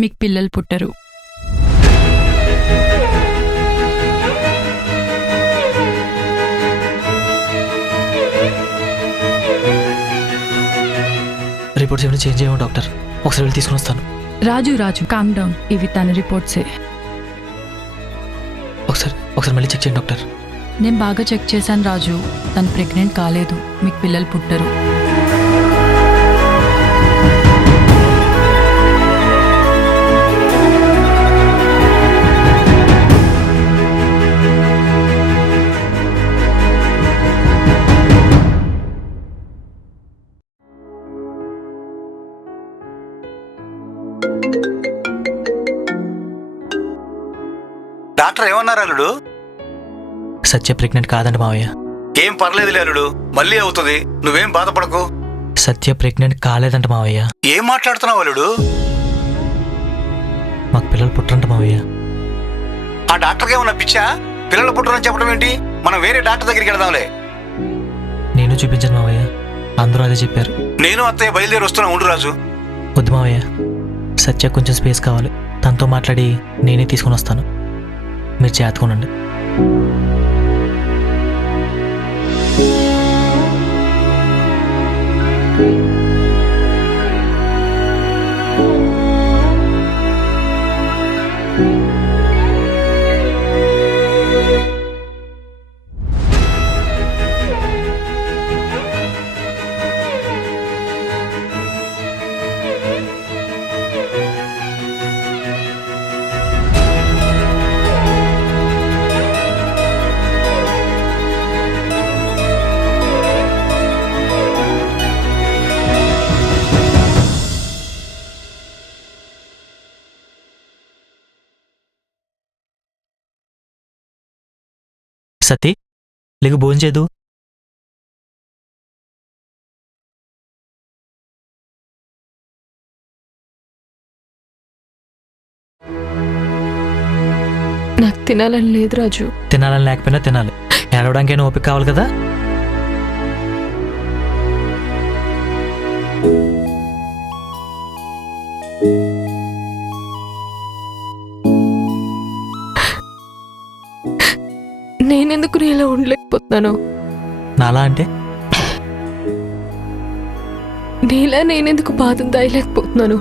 మీకు పిల్లలు పుట్టరు. రిపోర్ట్స్ ఏమైనా చేంజ్ చేయమో డాక్టర్, ఒకసారి వెళ్ళి తీసుకుని వస్తాను. రాజు కామ్ డౌన్, ఇవి తన రిపోర్ట్సే. ఒకసారి మళ్ళీ చెక్ చేయండి డాక్టర్. నేను బాగా చెక్ చేశాను రాజు, తను ప్రెగ్నెంట్ కాలేదు, మీకు పిల్లలు పుట్టరు. డాక్టర్ ఏమన్నారు అల్లుడు? సత్య ప్రెగ్నెంట్ కాదండి మావయ్య. ఏం పర్లేదులే అల్లుడు, మళ్ళీ అవుతుంది, నువ్వేం బాధపడకు. సత్య ప్రెగ్నెంట్ కాలేదంట మావయ్య. ఏం మాట్లాడుతున్నావు అల్లుడు? మాకు పిల్లలు పుట్టరంట మావయ్య. ఆ డాక్టర్కి ఏమన్నా పిచ్చా? పిల్లలు పుట్టరని చెప్పడం ఏంటి? మనం వేరే డాక్టర్ దగ్గరికి వెళ్దాంలే. నేను చూపించాను మావయ్య, అందరూ అదే చెప్పారు. నేను అత్తయ్య బయలుదేరి వస్తున్నా, ఉండు రాజు. వద్దు మావయ్య, సత్య కొంచెం స్పేస్ కావాలి, తనతో మాట్లాడి నేనే తీసుకుని వస్తాను. మీరు చేతుకోనండి. సతీ, లేకు భోజనం చేయదు. నాకు తినాలని లేదు రాజు. తినాలని లేకపోయినా తినాలి, ఏడవడానికైనా ఓపిక కావాలి కదా. నేనెందుకు నీలా ఉండలేకపోతున్నాను? నాలా అంటే నీలా నేనెందుకు బాధను దాయలేకపోతున్నాను?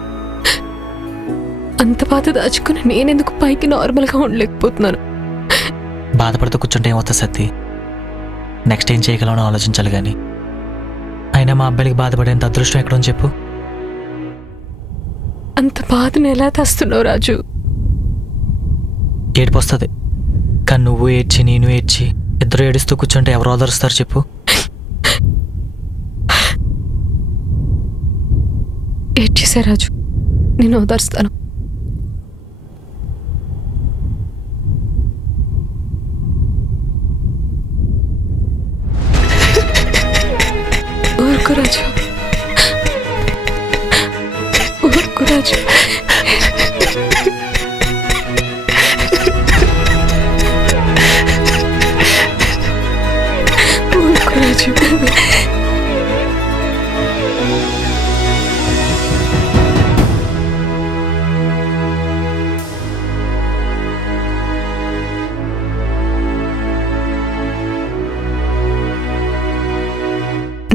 అంత బాధ దాచుకుని నేనెందుకు పైకి నార్మల్గా ఉండలేకపోతున్నాను? బాధపడుతూ కూర్చుంటే ఏమవుతుంది సత్తి? నెక్స్ట్ ఏం చేయగలమో ఆలోచించాలి. కానీ అయినా మా అబ్బాయికి బాధపడేంత అదృష్టం ఎక్కడో చెప్పు. అంత బాధను ఎలా తెస్తున్నావు రాజు? ఏడుపు వస్తుంది, కానీ నువ్వు ఏడ్చి నేను ఏడ్చి ఇద్దరు ఏడుస్తూ కూర్చుంటే ఎవరు ఓదరుస్తారు చెప్పు? ఏడ్చేసే రాజు, నేను ఓదార్స్తాను. ఊరుకు రాజు, ఊరుకు రాజు.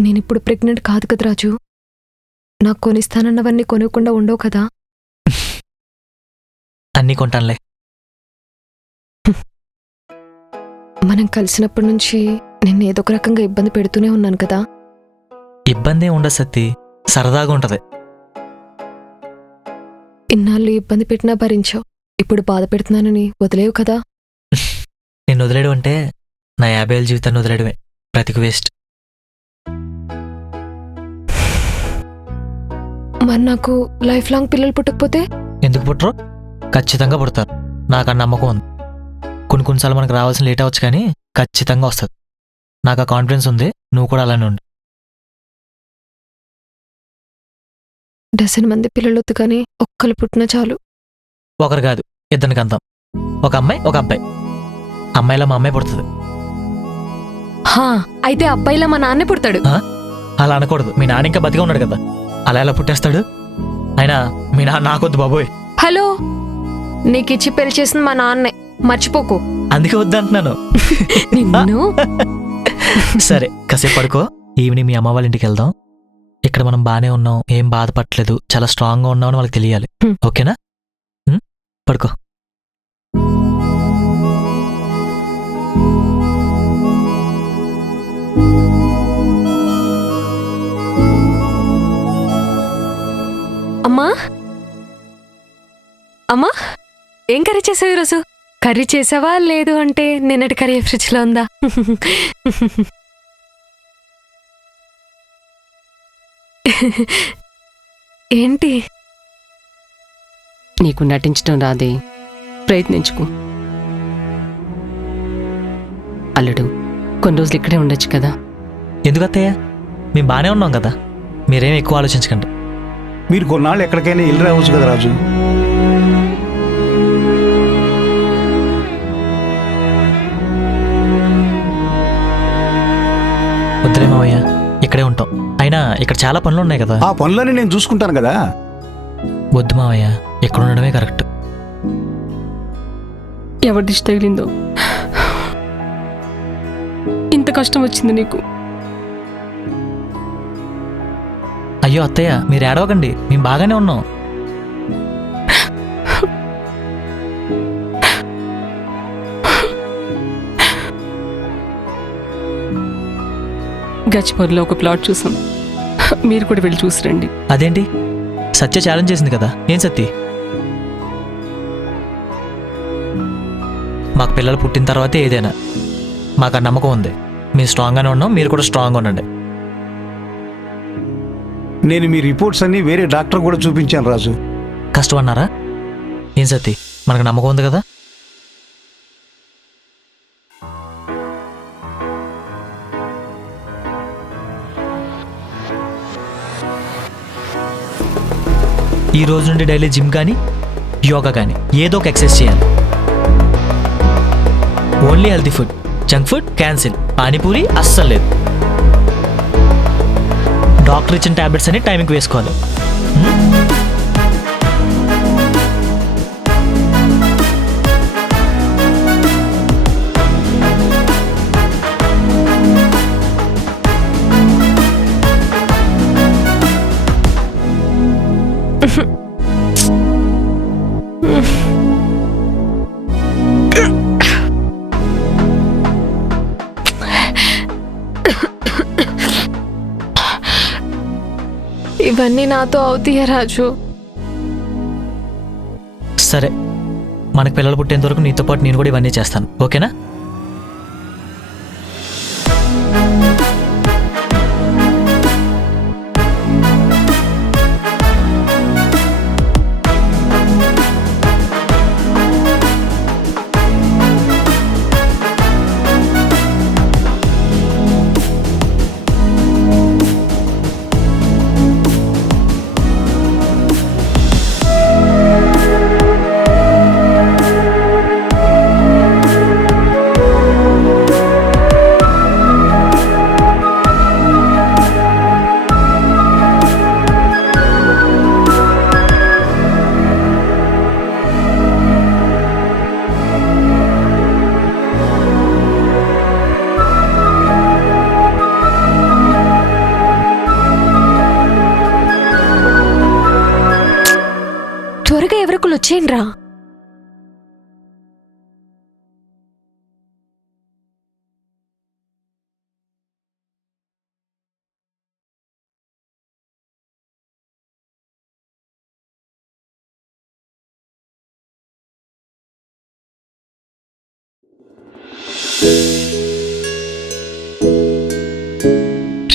నేనిప్పుడు ప్రెగ్నెంట్ కాదు కదా రాజు. నాకు కొనిస్తానన్నవన్నీ కొనకుండా ఉండవు కదా. అన్నీ కొంటానులే. మనం కలిసినప్పటి నుంచి నేను ఏదో ఒక రకంగా ఇబ్బంది పెడుతూనే ఉన్నాను కదా. ఇబ్బంది ఉండదు సత్తి, సరదాగా ఉంటది. ఇన్నాళ్ళు ఇబ్బంది పెట్టినా భరించావు, ఇప్పుడు బాధ పెడుతున్నానని వదిలేవు కదా. నేను వదిలేడు అంటే నా 50 ఏళ్ళ జీవితాన్ని వదిలేయడమే, బ్రతికి వేస్ట్. మరి నాకు లైఫ్ లాంగ్ పిల్లలు పుట్టకపోతే? ఎందుకు పుట్టరు? ఖచ్చితంగా పుడతారు, నాకు ఆ నమ్మకం ఉంది. కొన్నిసార్లు మనకు రావాల్సిన లేట్ అవ్వచ్చు, కానీ ఖచ్చితంగా వస్తుంది. నాకు ఆ కాన్ఫిడెన్స్ ఉంది, నువ్వు కూడా అలానే ఉండు. డజన్ మంది పిల్లలొద్దు కానీ ఒక్కరు పుట్టినా చాలు. ఒకరు కాదు, ఇద్దరికి అంతాం. ఒక అమ్మాయి ఒక అబ్బాయి. అమ్మాయిలా మా అమ్మాయి పుడుతుంది. అయితే అబ్బాయిలా మా నాన్నే పుడతాడు. అలా అనకూడదు, మీ నాన్న ఇంకా బతిగా ఉన్నాడు కదా, అలా ఎలా పుట్టేస్తాడు? అయినా మీ నాన్న నాకొద్దు బాబోయ్. హలో, నీకు ఇచ్చి పెళ్లి చేసింది మా నాన్నే, మర్చిపోకు. అందుకే వద్దంటున్నాను. నిన్ను సరే కాసేపు పడుకో, ఈవినింగ్ మీ అమ్మ వాళ్ళ ఇంటికి వెళ్దాం. ఇక్కడ మనం బానే ఉన్నాం, ఏం బాధపడలేదు, చాలా స్ట్రాంగ్ గా ఉన్నామని వాళ్ళకి తెలియాలి. ఓకేనా? పడుకో. అమ్మా, అమ్మా, ఏం కర్రీ చేసావు ఈరోజు? కర్రీ చేసావా లేదు అంటే నిన్నటి కర్రీ ఫ్రిడ్జ్ లో ఉందా? ఏంటి? నీకు నటించడం రాదే, ప్రయత్నించుకో. అల్లుడు, కొన్ని రోజులు ఇక్కడే ఉండొచ్చు కదా. ఎందుకు అత్తయ్య, మేము బానే ఉన్నాం కదా, మీరేం ఎక్కువ ఆలోచించకండి. మీరు కొన్నాళ్ళు ఎక్కడికైనా వెళ్ళి రావచ్చు కదా రాజు. వద్దులే మావయ్య, ఇక్కడే ఉంటాం. అయినా ఇక్కడ చాలా పనులు ఉన్నాయి కదా. ఆ పనులన్నీ నేను చూసుకుంటాను కదా. వద్దు మావయ్య, ఇక్కడ ఉండడమే కరెక్ట్. ఎవరి దిష్టి తగిలిందో ఇంత కష్టం వచ్చింది నీకు. అయ్యో అత్తయ్య, మీరు ఏడవకండి, మేము బాగానే ఉన్నాం. గచ్చిపూర్లో ఒక ప్లాట్ చూసాం, మీరు కూడా వెళ్ళి చూసిరండి. అదేంటి, సత్య ఛాలెంజ్ చేసింది కదా. ఏం సత్తి? మాకు పిల్లలు పుట్టిన తర్వాతే ఏదైనా. మాకు ఆ నమ్మకం ఉంది. మేము స్ట్రాంగ్గానే ఉన్నాం, మీరు కూడా స్ట్రాంగ్గా ఉండండి. నేను మీ రిపోర్ట్స్ అన్ని వేరే డాక్టర్ కూడా చూపించాను రాజు. కష్టం అన్నారా? ఏం సత్తి, మనకు నమ్మకం ఉంది కదా. ఈ రోజు నుండి డైలీ జిమ్ కానీ యోగా కానీ ఏదో ఒక ఎక్సర్సైజ్ చేయాలి. Only healthy food, junk food cancel. Panipuri అస్సలు లేదు. డాక్టర్ ఇచ్చిన టాబ్లెట్స్ అన్ని టైంకి వేసుకోవాలి. ఇవన్నీ నాతో అవుతాయా రాజు? సరే, మనకు పిల్లలు పుట్టేంత వరకు నీతో పాటు నేను కూడా ఇవన్నీ చేస్తాను. ఓకేనా? త్వరగా ఎవరికలు వచ్చేయండి రా.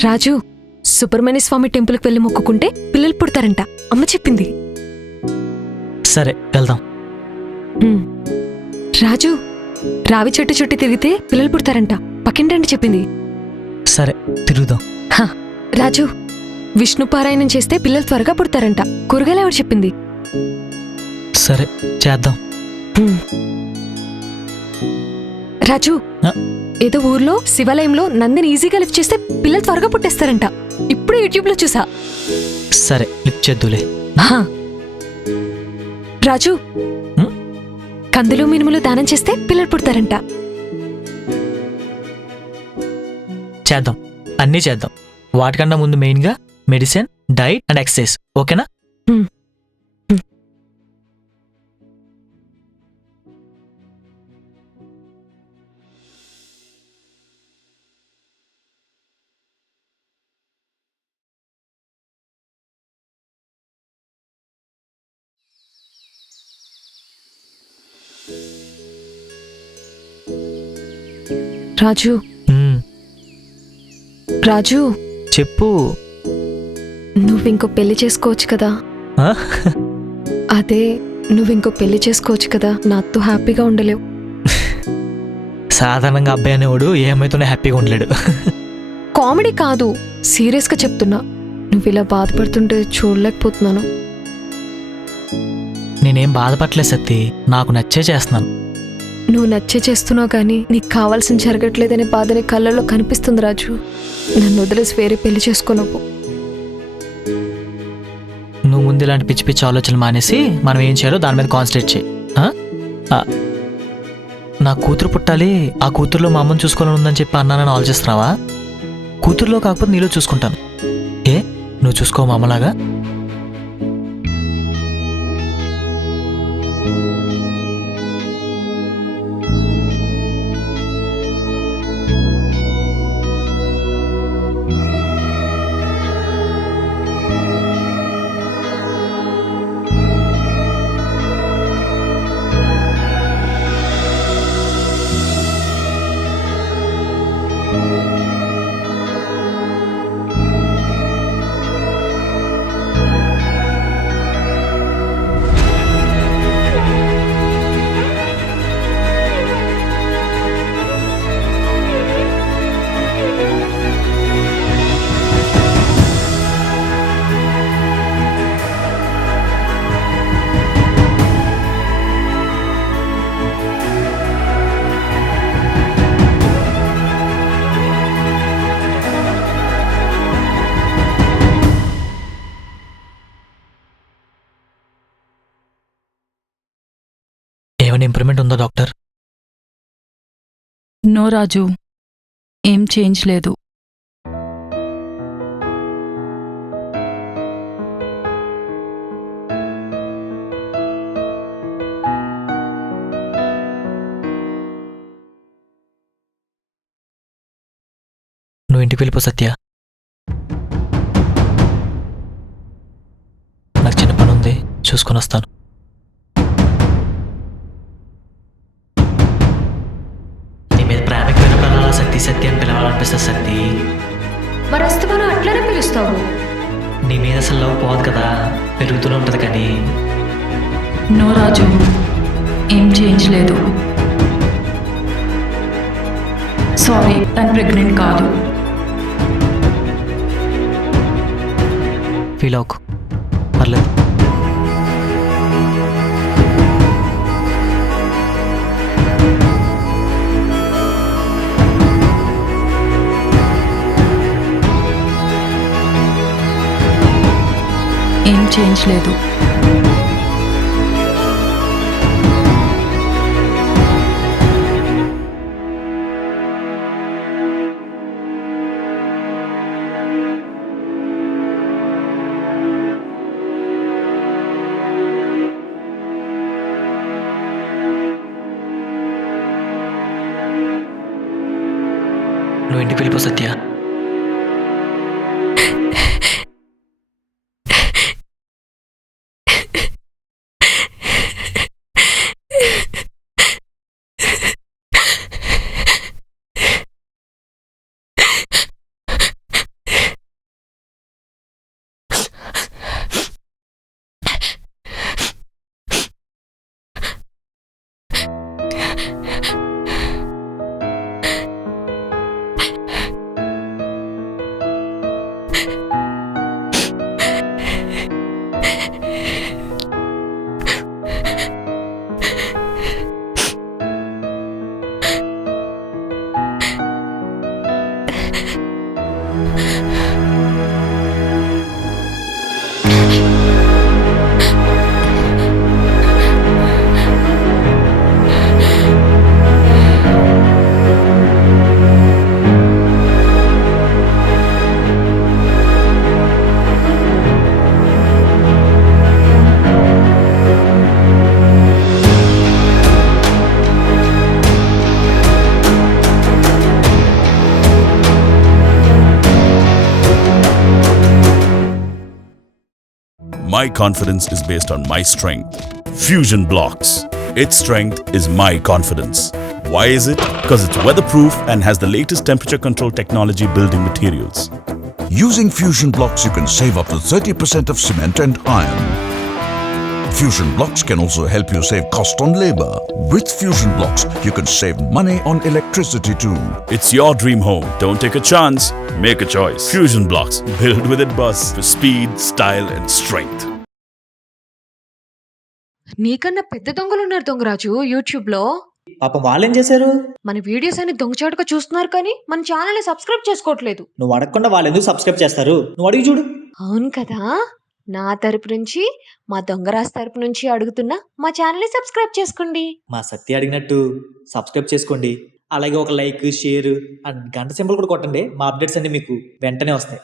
రాజు, సుబ్రహ్మణ్య స్వామి టెంపుల్కి వెళ్ళి మొక్కుకుంటే పిల్లలు పుడతారంట, అమ్మ చెప్పింది. సరే వెళ్దాం. రాజు, రావి చెట్టు చుట్టూ తిరిగితే పిల్లలు పుడతారంట, పక్కింటండి చెప్పింది. సరే తిరుగుదాం. రాజు, విష్ణు పారాయణం చేస్తే పిల్లలు త్వరగా పుడతారంట, కూరగాయలు ఎవరు చెప్పింది. సరే చేద్దాం. రాజు, ఏదో ఊర్లో శివాలయంలో నందిని ఈజీగా లిఫ్ట్ చేస్తే పిల్లలు త్వరగా పుట్టేస్తారంట, ఇప్పుడు యూట్యూబ్ లో చూసా. సరే లిఫ్ట్ చేద్దులే. రాజు, హ్మ్? కందులు మినుములు దానం చేస్తే పిల్లలు పుడతారంట. చేద్దాం, అన్నీ చేద్దాం. వాటికన్నా ముందు మెయిన్గా మెడిసిన్, డైట్ అండ్ ఎక్సర్సైజ్. ఓకేనా? రాజు, మ్మ్. రాజు, చెప్పు. నువ్వింకో పెళ్లి చేసుకోవచ్చు కదా. ఆ? అదే, నువ్వింకో పెళ్లి చేసుకోవచ్చు కదా. నాతో హ్యాపీగా ఉండలేవు. సాధారణంగా అబ్బాయి అనేవాడు ఏమైతేనే హ్యాపీగా ఉండలేడు. కామెడీ కాదు, సీరియస్గా చెప్తున్నా. నువ్వు ఇలా బాధపడుతుంటే చూడలేకపోతున్నాను. నేనేం బాధపడలేదు సత్తి, నాకు నచ్చే చేస్తున్నాను. నువ్వు నచ్చే చేస్తున్నావు కానీ నీకు కావాల్సిన జరగట్లేదనే బాధ నీ కళ్ళల్లో కనిపిస్తుంది రాజు. నన్ను వదిలేసి వేరే పెళ్లి చేసుకోనవ్వు. నువ్వు ముందు ఇలాంటి పిచ్చి పిచ్చి ఆలోచనలు మానేసి మనం ఏం చేయాలో దాని మీద కాన్సన్ట్రేట్ చేయి. నా కూతురు పుట్టాలి, ఆ కూతురులో మా అమ్మని చూసుకోవాలని ఉందని చెప్పి అన్నానని ఆలోచిస్తున్నావా? కూతురులో కాకపోతే నీలో చూసుకుంటాను. ఏ, నువ్వు చూసుకో మా అమ్మలాగా. ఏమైనా ఇంప్రూవ్మెంట్ ఉందా డాక్టర్? నో రాజు, ఏం చేంజ్ లేదు. నువ్వు ఇంటికి వెళ్ళిపో సత్య. నాకు చిన్న పని ఉంది, చూసుకొని వస్తాను. నీ మీద ప్రేమకి వినపడాలా సత్తి సత్తి అని పిలవాలనిపిస్తుంది సత్తి. మరి అస్తమాను అట్లనే పిలుస్తావు. నీ మీద అసలు లవ్ పోదు కదా, పెరుగుతూనే ఉంటుంది కానీ. నో రాజు, ఏం చేంజ్ లేదు. సారీ, తను ప్రెగ్నెంట్ కాదు. ఫీల్ అవ్వకు, పర్లేదు. ఏం చేంజ్ లేదు. నువ్వు ఇంటికి వెళ్ళిపో సత్య. My confidence is based on my strength. Fusion Blocks. Its strength is my confidence. Why is it? Because it's weatherproof and has the latest temperature control technology building materials. Using Fusion Blocks, you can save up to 30% of cement and iron. Fusion Blocks can also help you save cost on labor. With Fusion Blocks, you can save money on electricity too. It's your dream home. Don't take a chance. Make a choice. Fusion Blocks. Build with it bus for speed, style and strength. నీకన్నా పెద్ద దొంగలు ఉన్నారు దొంగరాజు YouTube లో. పాపం వాళ్ళేం చేశారు? మన videos అన్ని దొంగచాటుగా చూస్తున్నారు కానీ మన ఛానల్ ని సబ్స్క్రైబ్ చేసుకోవట్లేదు. నువ్వు అడగకుండా వాళ్ళు ఎందుకు సబ్స్క్రైబ్ చేస్తారు? నువ్వు అడిగి చూడు. అవును కదా, నా తరపు నుంచి మా దొంగరాజు తరపు నుంచి అడుగుతున్నా, మా ఛానల్ ని సబ్స్క్రైబ్ చేసుకోండి. మా సత్య అడిగినట్టు సబ్స్క్రైబ్ చేసుకోండి. అలాగే ఒక లైక్, షేర్ అండ్ గంట సింబల్ కూడా కొట్టండి. మా అప్డేట్స్ అన్ని మీకు వెంటనే వస్తాయి.